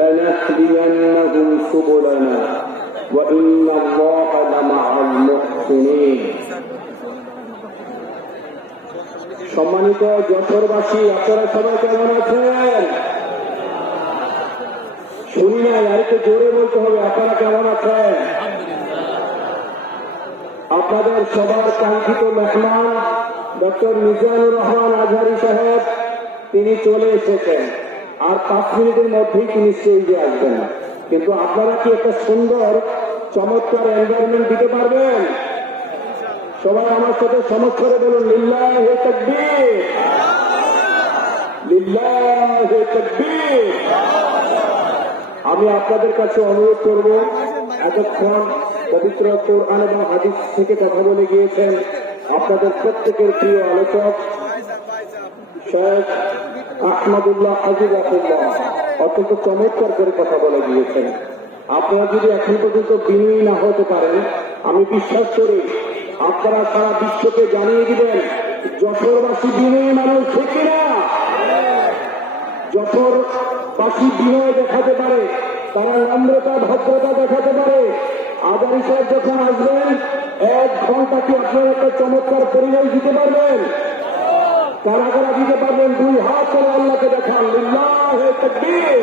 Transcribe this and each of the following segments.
لنهدينهم سبلنا وإن الله لمع المحسنين। সম্মানিত যশোরবাসী, আপনারা সবাই কেমন আছেন? শুনি নাই, আর একটু জোরে বলতে হবে, আপনারা কেমন আছেন? আপনাদের সবার কাঙ্ক্ষিত মেহমান ডক্টর মিজানুর রহমান আজহারী সাহেব তিনি চলে এসেছেন, আর 5 মিনিটের মধ্যেই তিনি স্টেজে আসবেন। কিন্তু আপনারা কি একটা সুন্দর চমৎকার এনভায়রনমেন্ট দিতে পারবেন? সবাই আমার সাথে সমস্যারে বলুন, লিল্লাহি তাকবীর, লিল্লাহি তাকবীর। আমি আপনাদের কাছে অনুরোধ করব, এতক্ষণ পবিত্র কোরআন এবং হাদিস থেকে কথা বলে গিয়েছেন আপনাদের প্রত্যেকের প্রিয় আলোচক শেখ আহমদুল্লাহ হাফিজাহুল্লাহ, অত্যন্ত চমৎকার করে কথা বলে গিয়েছেন। আপনারা যদি এখন পর্যন্ত বিনয়ী না হতে পারেন, আমি বিশ্বাস করি আপনারা সারা বিশ্বকে জানিয়ে দিবেন যশোরবাসী বিনয়ী মানুষ ঠিক না। যশোরবাসী বিনয় দেখাতে পারে, তারা নম্রতা ভদ্রতা দেখাতে পারে। আজহারী সাহেব যখন আসবেন 1 ঘন্টা কি আপনারা একটা চমৎকার পরিবেশ দিতে পারবেন? কারা কারা দিতে পারবেন? 2 হাত করে আল্লাহকে দেখান, লিল্লাহি তাকবীর,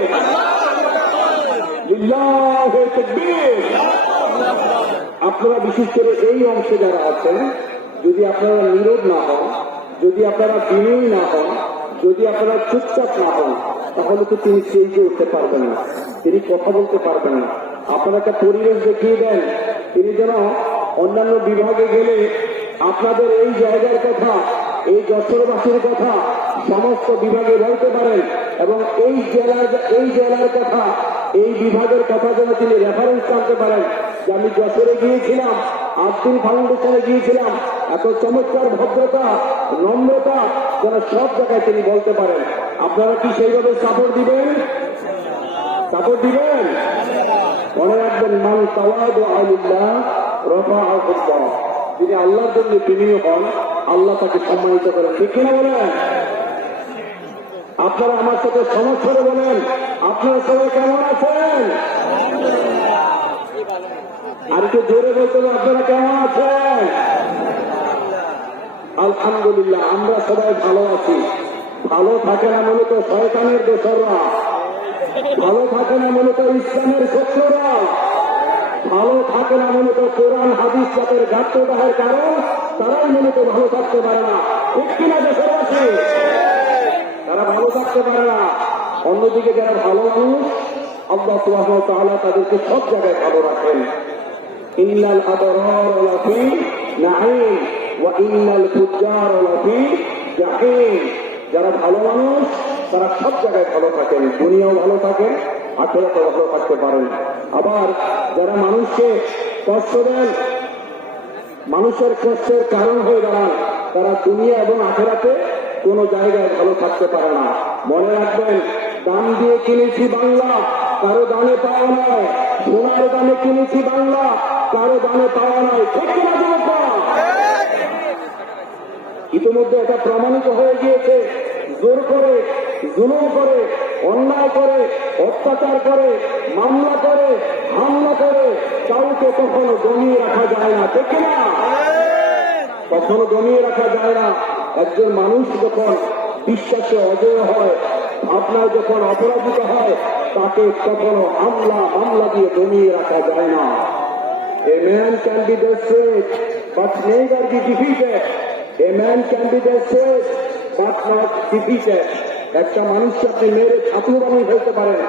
লিল্লাহি তাকবীর। আপনারা বিশেষ করে এই অংশে যারা আছেন, যদি আপনারা নীরব না হন, যদি আপনারা বিনয়ী না হন, যদি আপনারা চুপচাপ না হন, তাহলে তো তিনি স্টেজে উঠতে পারবেন না, তিনি কথা বলতে পারবেন না। আপনারা একটা পরিবেশ দেখিয়ে দেন, তিনি যেন অন্যান্য বিভাগে গেলে আপনাদের এই জায়গার কথা, এই যশোরবাসীর কথা সমস্ত বিভাগে বলতে পারেন, এবং এই জেলার কথা, এই বিভাগের কথা যেন তিনি রেফারেন্স আনতে পারেন যে আমি যশোরে গিয়েছিলাম, আব্দুল ফাউন্ডেশনে গিয়েছিলাম, এত চমৎকার ভদ্রতা নম্রতা যেন সব জায়গায় তিনি বলতে পারেন। আপনারা কি সেইভাবে সাপোর্ট দিবেন? সাপোর্ট দিবেন? মনে রাখবেন, মান তাওয়াদু লিল্লাহ রাফাআহুল্লাহ, যিনি আল্লাহর জন্য বিনয়ী হন, আল্লাহ তাকে সম্মানিত করেন। ঠিক কিনা বলেন? আপনারা আমার সাথে সমস্যারে বলেন, আপনারা সবাই কেমন আছেন? আর একটু জোরে বলতে হবে, আপনারা কেমন আছেন? আলহামদুলিল্লাহ, আমরা সবাই ভালো আছি। ভালো থাকে না মূলত শয়তানের দোসররা, ভালো থাকে না মূলত ইসলামের শত্রুরা, ভালো থাকে না মূলত কোরআন হাদিস যাদের ঘাটতার কারণ তারাই মূলত ভালো থাকতে পারে না। ঠিক কিনা দেশবাসী? তারা ভালো থাকতে পারে না। অন্যদিকে যারা ভালো মানুষ, আল্লাহ সুবহানাহু ওয়া তাআলা তাদেরকে সব জায়গায় ভালো রাখেন। ইন্নাল আবরার লাফি নাঈম ওয়া ইন্নাল ফুজ্জার লাফি জাহিম। যারা ভালো মানুষ তারা সব জায়গায় ভালো থাকেন, দুনিয়াও ভালো থাকেন, আখিরাতেও ভালো থাকতে পারেন। আবার যারা মানুষকে কষ্ট দেন, মানুষের কষ্টের কারণ হয়ে দাঁড়ান, তারা দুনিয়া এবং আখিরাতে কোনো জায়গায় ভালো থাকতে পারে না। মনে রাখবেন, দাম দিয়ে কিনেছি বাংলা, কারো দানে পাওয়া নয়। সোনার দামে কিনেছি বাংলা, কারো দানে পাওয়া নয়। ঠিক কিনা যুবকরা? ইতিমধ্যে এটা প্রমাণিত হয়ে গিয়েছে। জোর করে, জুলুম করে, অন্যায় করে, অত্যাচার করে, মামলা করে, হামলা করে কাউকে কখনো দমিয়ে রাখা যায় না। ঠিক কিনা? কখনো দমিয়ে রাখা যায় না। একজন মানুষ যখন বিশ্বাসে অজয় হয়, আপনার যখন অপরাজিত হয়, তাকে কখনো হামলা দিয়ে দমিয়ে রাখা যায় না। A man can be destroyed but never be defeated. A man can be destroyed but not defeated. একটা মানুষকে আপনি মেরে ছাত্র বানিয়ে ফেলতে পারেন,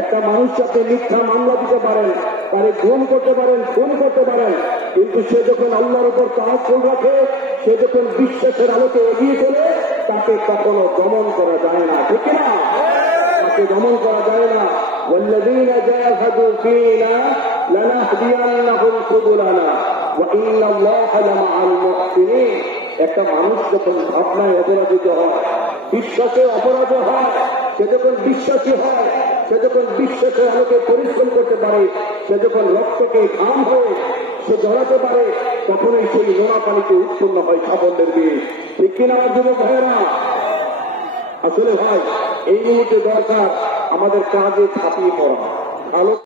একটা মানুষকে আপনি মিথ্যা মামলা দিতে পারেন, তারে গুম করতে পারেন, খুন করতে পারেন, কিন্তু সে যখন আল্লাহর উপর তাওয়াক্কুল রাখে, সে যখন বিশ্বাসের আলোকে এগিয়ে চলে, তাকে কখনো দমন করা যায় না। ঠিক না? তাকে দমন করা যায় না। والذين جاهدوا فينا لنهدينهم سبلنا وإن الله لمع المحسنين। একটা মানুষ যখন ভাবনায় অপরাজিত হয়, বিশ্বাসে অপরাধ হয়, সে যখন বিশ্বাসী হয়, সে যখন বিশ্বাসের আলোকে পরিশ্রম করতে পারে, সে যখন রক্তকে ঘাম হয়ে সে জড়াতে পারে, তখনই সেই নোনা পানিতে উৎপন্ন হয় সাফল্যের বীজ। ঠিক কিনা আমার যুবক ভাইয়েরা? আসলে ভাই, এই মুহূর্তে দরকার আমাদের কাজে ছাপিয়ে পড়া ভালো